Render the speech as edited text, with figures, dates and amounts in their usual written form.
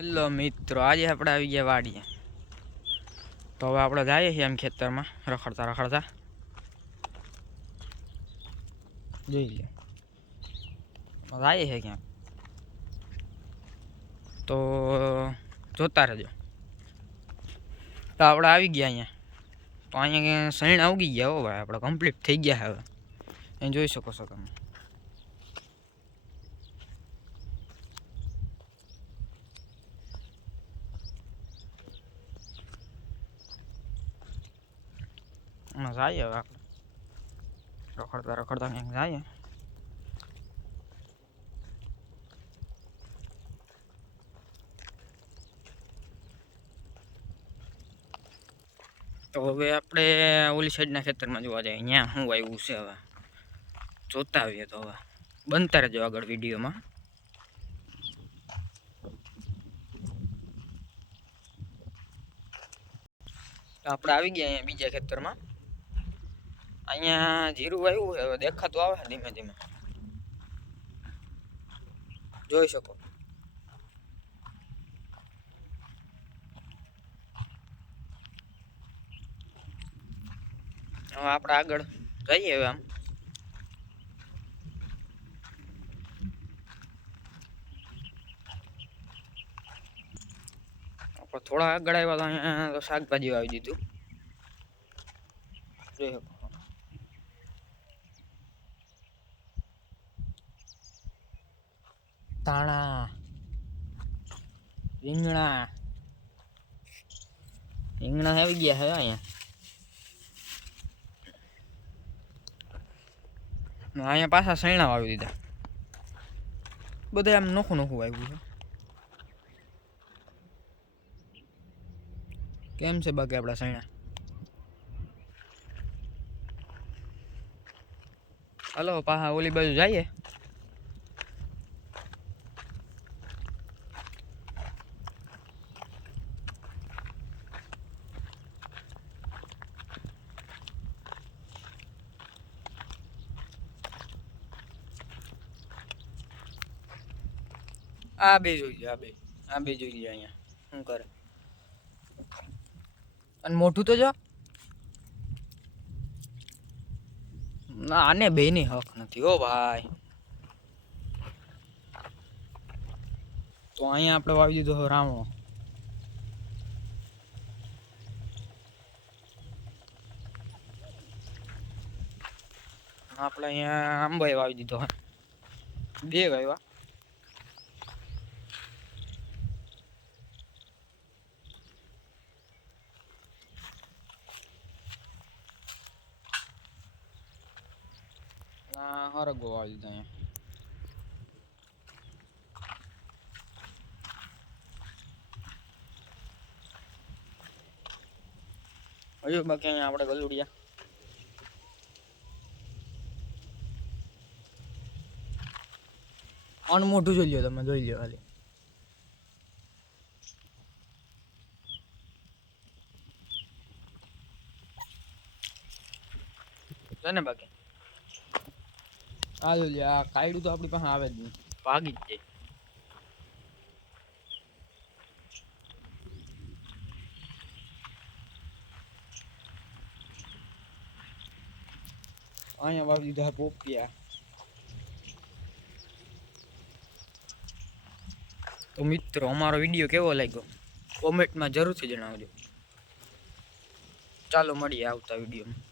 Hello મિત્રો, આજે આપણે આવી ગયા વાડીએ. તો હવે આપણે જઈએ છીએ એમ ખેતરમાં રખડતા રખડતા. જોઈ લે જઈએ છે ક્યાંક, તો જોતા રહેજો. તો આપણે આવી ગયા અહીંયા. તો અહીંયા સૈણા ઉગી ગયા. હો ભાઈ, આપણે કમ્પ્લીટ થઈ ગયા હવે. એ જોઈ શકો છો તમે. જઈએ હવે આપણે રખડતા રખડતા ક્યાંક જઈએ. તો હવે આપણે ઓલી સાઈડના ખેતરમાં જોવા જઈએ. અહીંયા શું આવ્યું છે હવે જોતા આવીએ. તો હવે બનતા રહેજો આગળ વિડીયોમાં. આપણે આવી ગયા અહીંયા બીજા ખેતરમાં. અહીંયા જીરું આવ્યું છે. હવે દેખાતું આવે ધીમે ધીમે, જોઈ શકો. હવે આપણે આગળ જઈએ. હવે આમ આપણે થોડા આગળ આવ્યા તો અહીંયા તો શાકભાજી વાવી દીધું, જોઈ શકો. ધાણા, રીંગણા આવી ગયા છે અહીંયા. અહીંયા પાછા સૈણા વાવી દીધા. બધા આમ નોખું નોખું આવ્યું છે. કેમ છે બાકી આપણા સૈણા? હલો, પાછા ઓલી બાજુ જઈએ. આ બે જોઈ લે, આ બે જોઈ લે અહીંયા શું કરે. અને મોઢું તો જો. ના, આને બે ની હક નથી હો ભાઈ. તો અહીંયા આપણે વાવી દીધો હવે રાવણો. આપણે અહીંયા આંબાઈ વાવી દીધો. બે વાવ્યા. હરગો વાવી દીધો અહીંયા. હજુ બાકી અહીંયા આપણે ગલુડિયા. અનમોઢું જોઈ લ્યો તમે, જોઈ લ્યો ખાલી. છે ને બાકી આ જોઈ લ્યો. આ કાયડું તો આપણી પાસે આવે જ નહીં, ભાગી જ જાય. અહીંયા વાવી દીધા પોપિયા. તો મિત્રો, અમારો વિડીયો કેવો લાગ્યો કોમેન્ટમાં જરૂરથી જણાવજો. ચાલો મળીએ આવતા વિડીયોમાં.